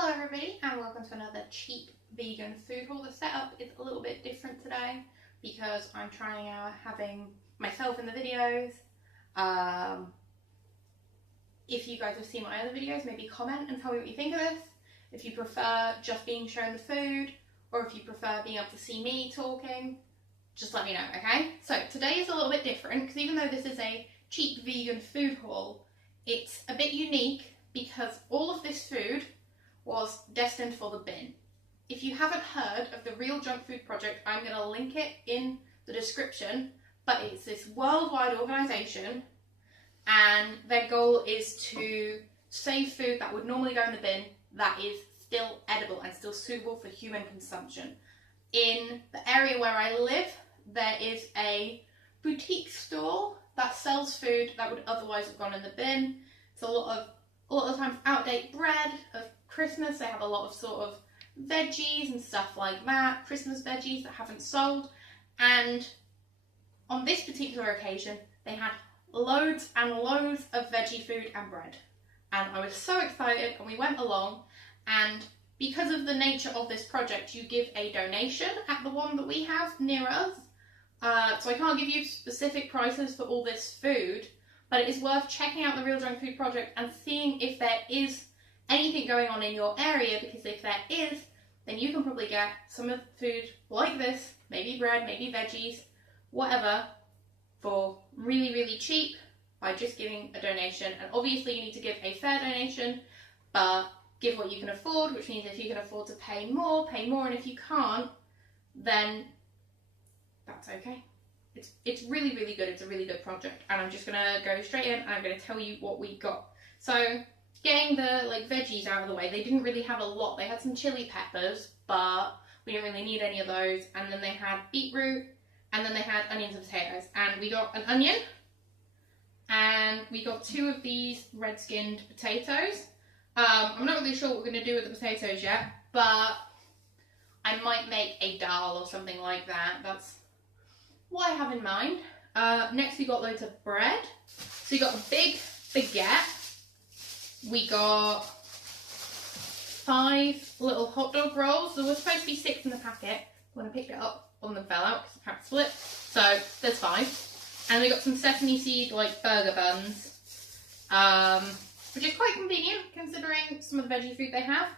Hello everybody and welcome to another cheap vegan food haul. The setup is a little bit different today because I'm trying out having myself in the videos. If you guys have seen my other videos, maybe comment and tell me what you think of this. If you prefer just being shown the food or if you prefer being able to see me talking, just let me know, okay? So today is a little bit different because even though this is a cheap vegan food haul, it's a bit unique because all of this food was destined for the bin. If you haven't heard of the Real Junk Food Project, I'm going to link it in the description, but it's this worldwide organisation and their goal is to save food that would normally go in the bin that is still edible and still suitable for human consumption. In the area where I live, there is a boutique store that sells food that would otherwise have gone in the bin. It's a lot of times outdated bread of Christmas. They have a lot of sort of veggies and stuff like that, Christmas veggies that haven't sold. And on this particular occasion, they had loads and loads of veggie food and bread. And I was so excited and we went along, and because of the nature of this project, you give a donation at the one that we have near us. So I can't give you specific prices for all this food, but it is worth checking out the Real Junk Food Project and seeing if there is anything going on in your area, because if there is, then you can probably get some of the food like this, maybe bread, maybe veggies, whatever, for really, really cheap by just giving a donation. And obviously you need to give a fair donation, but give what you can afford, which means if you can afford to pay more, and if you can't, then that's okay. It's really, really good. It's a really good project, and I'm just gonna go straight in and I'm gonna tell you what we got. So getting the veggies out of the way, they didn't really have a lot. They had some chili peppers, but we didn't really need any of those. And then they had beetroot, and then they had onions and potatoes. And we got an onion, and we got 2 of these red-skinned potatoes. I'm not really sure what we're gonna do with the potatoes yet, but I might make a dal or something like that. That's what I have in mind. Next we got loads of bread. So we got a big baguette. We got 5 little hot dog rolls. There was supposed to be 6 in the packet. When I picked it up, one of them fell out because the pack split. So there's 5. And we got some sesame seed burger buns, which is quite convenient considering some of the veggie food they have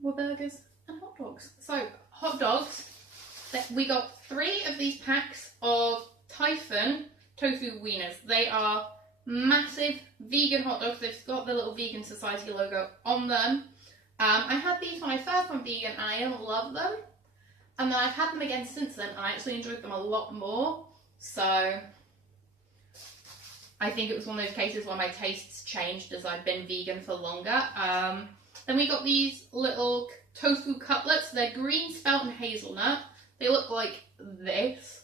were burgers and hot dogs. So hot dogs. We got 3 of these packs of Typhon tofu wieners. They are massive vegan hot dogs. They've got the little Vegan Society logo on them. I had these when I first went vegan and I didn't love them. And then I've had them again since then and I actually enjoyed them a lot more. So I think it was one of those cases where my tastes changed as I've been vegan for longer. Then we got these little tofu cutlets. They're green spelt and hazelnut. They look like this.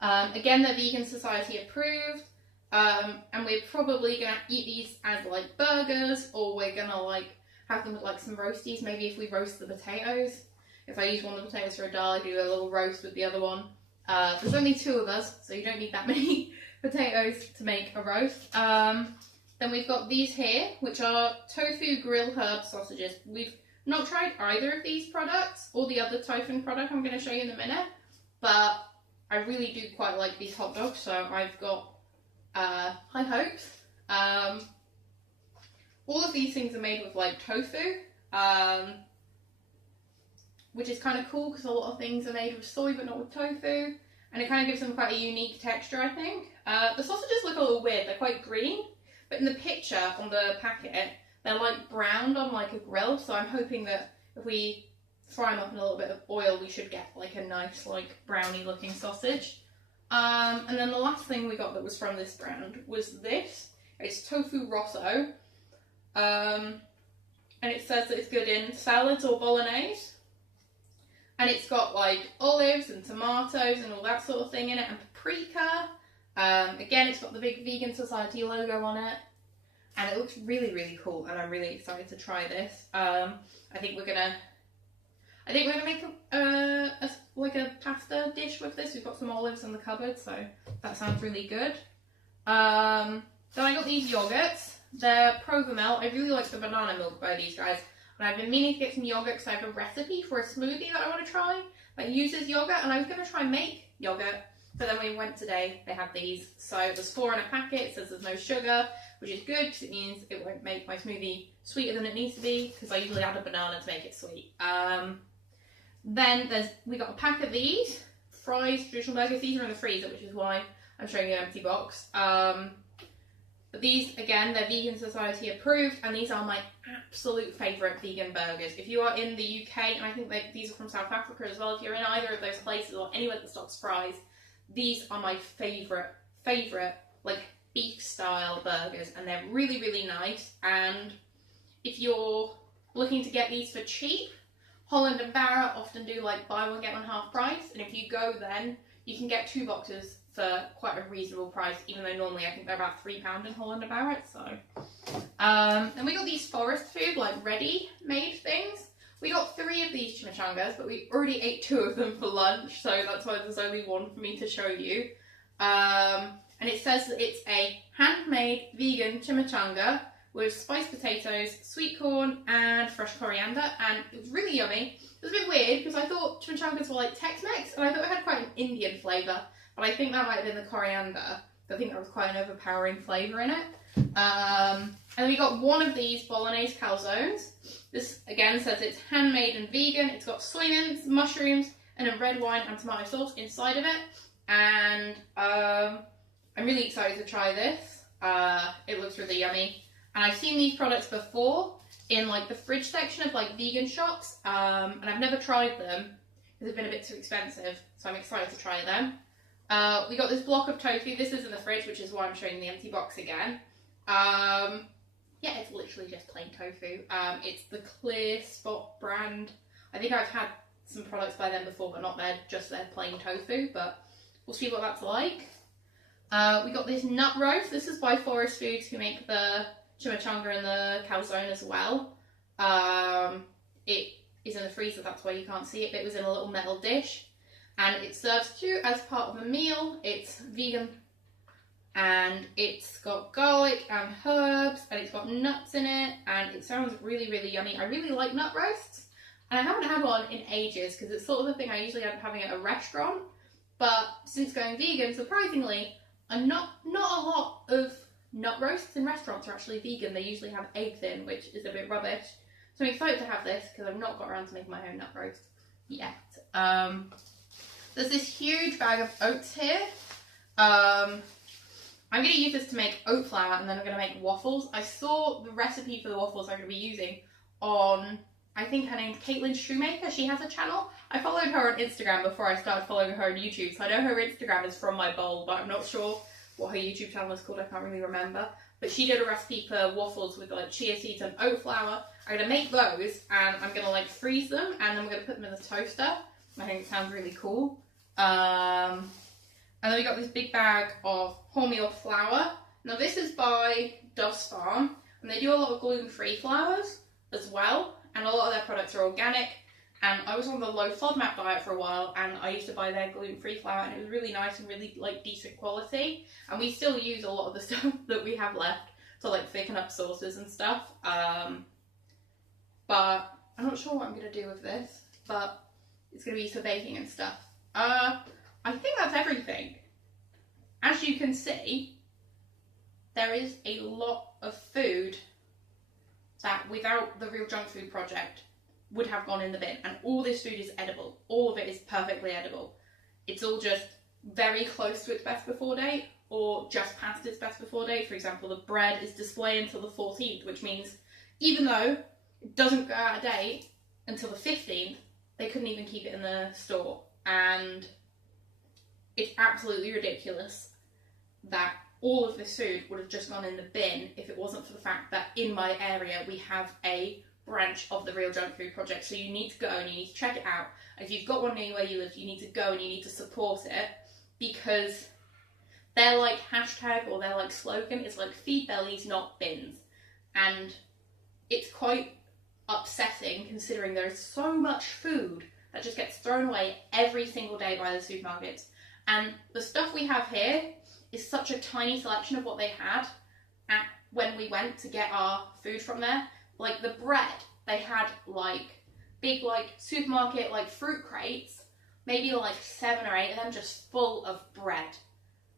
Again, they're Vegan Society approved. And we're probably gonna eat these as burgers, or we're gonna have them with some roasties. Maybe if we roast the potatoes. If I use one of the potatoes for a dal, I do a little roast with the other one. There's only 2 of us, so you don't need that many potatoes to make a roast. Then we've got these here, which are tofu grilled herb sausages. We've not tried either of these products or the other Typhon product I'm going to show you in a minute, but I really do quite like these hot dogs, so I've got high hopes. All of these things are made with tofu, which is kind of cool because a lot of things are made with soy but not with tofu, and it kind of gives them quite a unique texture, I think. The sausages look a little weird. They're quite green, but in the picture on the packet they're browned on a grill, so I'm hoping that if we fry them up in a little bit of oil, we should get a nice brownie looking sausage. And then the last thing we got that was from this brand was this. It's tofu rosso. And it says that it's good in salads or bolognese. And it's got olives and tomatoes and all that sort of thing in it, and paprika. Again, it's got the big Vegan Society logo on it. And it looks really, really cool, and I'm really excited to try this. I think we're gonna make a pasta dish with this. We've got some olives in the cupboard, so that sounds really good. Then I got these yogurts. They're Provamel. I really like the banana milk by these guys. And I've been meaning to get some yogurt because I have a recipe for a smoothie that I want to try that uses yogurt, and I was going to try and make yogurt, but then when we went today, they had these. So there's 4 in a packet, it says there's no sugar, which is good because it means it won't make my smoothie sweeter than it needs to be, because I usually add a banana to make it sweet. Then we got a pack of these, Fry's traditional burgers. These are in the freezer, which is why I'm showing you an empty box. But these, again, they're Vegan Society approved, and these are my absolute favourite vegan burgers. If you are in the UK, and I think these are from South Africa as well, if you're in either of those places or anywhere that stocks Fry's, these are my favourite, like, beef-style burgers, and they're really, really nice. And if you're looking to get these for cheap, Holland and Barrett often do, like, buy one, get one half price, and if you go then, you can get 2 boxes for quite a reasonable price, even though normally I think they're about £3 in Holland and Barrett, so. Then we got these Forest Food, like, ready-made things. We got 3 of these chimichangas, but we already ate 2 of them for lunch, so that's why there's only 1 for me to show you. And it says that it's a handmade vegan chimichanga with spiced potatoes, sweet corn, and fresh coriander, and it was really yummy. It was a bit weird, because I thought chimichangas were like Tex-Mex, and I thought it had quite an Indian flavour, but I think that might have been the coriander. I think there was quite an overpowering flavour in it. And then we got 1 of these bolognese calzones. This, again, says it's handmade and vegan. It's got soybeans, mushrooms, and a red wine and tomato sauce inside of it. And I'm really excited to try this. It looks really yummy. And I've seen these products before in, like, the fridge section of, like, vegan shops. And I've never tried them because they've been a bit too expensive. So I'm excited to try them. We got this block of tofu. This is in the fridge, which is why I'm showing the empty box again. Yeah, it's literally just plain tofu. It's the Clear Spot brand. I think I've had some products by them before, but not just their plain tofu, but we'll see what that's like. We got this nut roast. This is by Forest Foods, who make the chimichanga and the calzone as well. It is in the freezer, that's why you can't see it, but it was in a little metal dish. And it serves 2 as part of a meal. It's vegan, and it's got garlic and herbs, and it's got nuts in it, and it sounds really, really yummy. I really like nut roasts, and I haven't had one in ages, because it's sort of the thing I usually end up having at a restaurant, but since going vegan, surprisingly, not a lot of nut roasts in restaurants are actually vegan. They usually have eggs in, which is a bit rubbish. So I'm excited to have this, because I've not got around to making my own nut roast yet. There's this huge bag of oats here. I'm going to use this to make oat flour, and then I'm going to make waffles. I saw the recipe for the waffles I'm going to be using on, I think her name's Caitlin Shoemaker. She has a channel. I followed her on Instagram before I started following her on YouTube, so I know her Instagram is from my bowl, but I'm not sure what her YouTube channel is called. I can't really remember. But she did a recipe for waffles with, like, chia seeds and oat flour. I'm going to make those, and I'm going to, like, freeze them, and then I'm going to put them in the toaster. I think it sounds really cool. And then we got this big bag of wholemeal flour. Now this is by Dove's Farm, and they do a lot of gluten-free flours as well, and a lot of their products are organic. And I was on the low FODMAP diet for a while, and I used to buy their gluten-free flour, and it was really nice and really, like, decent quality. And we still use a lot of the stuff that we have left to, like, thicken up sauces and stuff. But I'm not sure what I'm going to do with this, but it's going to be for baking and stuff. I think that's everything. As you can see, there is a lot of food that without the Real Junk Food Project would have gone in the bin, and all this food is edible. All of it is perfectly edible. It's all just very close to its best before date, or just past its best before date. For example, the bread is displayed until the 14th, which means even though it doesn't go out of date until the 15th, they couldn't even keep it in the store. And it's absolutely ridiculous that all of this food would have just gone in the bin if it wasn't for the fact that in my area we have a branch of the Real Junk Food Project. So you need to go and you need to check it out. And if you've got one near where you live, you need to go and you need to support it, because their, like, hashtag or their, like, slogan is, like, feed bellies, not bins. And it's quite upsetting considering there is so much food that just gets thrown away every single day by the supermarkets. And the stuff we have here is such a tiny selection of what they had when we went to get our food from there. Like, the bread they had like big like supermarket like fruit crates, maybe like 7 or 8 of them just full of bread.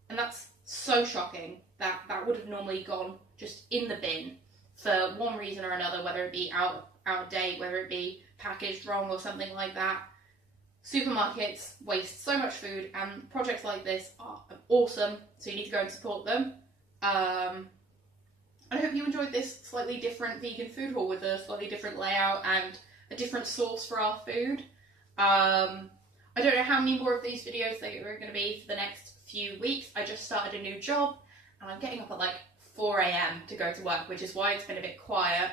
And that's so shocking that that would have normally gone just in the bin for one reason or another, whether it be out of date, whether it be packaged wrong or something like that. Supermarkets waste so much food, and projects like this are awesome, so you need to go and support them. I hope you enjoyed this slightly different vegan food haul with a slightly different layout and a different source for our food. I don't know how many more of these videos there are going to be for the next few weeks. I just started a new job and I'm getting up at like 4 a.m. to go to work, which is why it's been a bit quiet.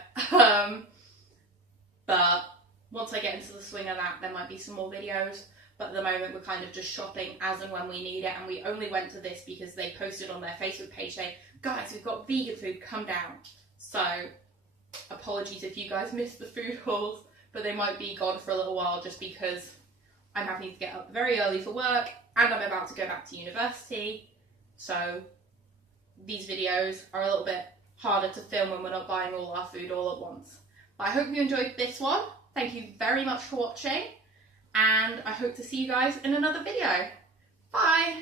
But once I get into the swing of that, there might be some more videos. But at the moment, we're kind of just shopping as and when we need it. And we only went to this because they posted on their Facebook page saying, guys, we've got vegan food, come down. So apologies if you guys missed the food hauls, but they might be gone for a little while just because I'm having to get up very early for work and I'm about to go back to university. So these videos are a little bit harder to film when we're not buying all our food all at once. But I hope you enjoyed this one. Thank you very much for watching, and I hope to see you guys in another video. Bye!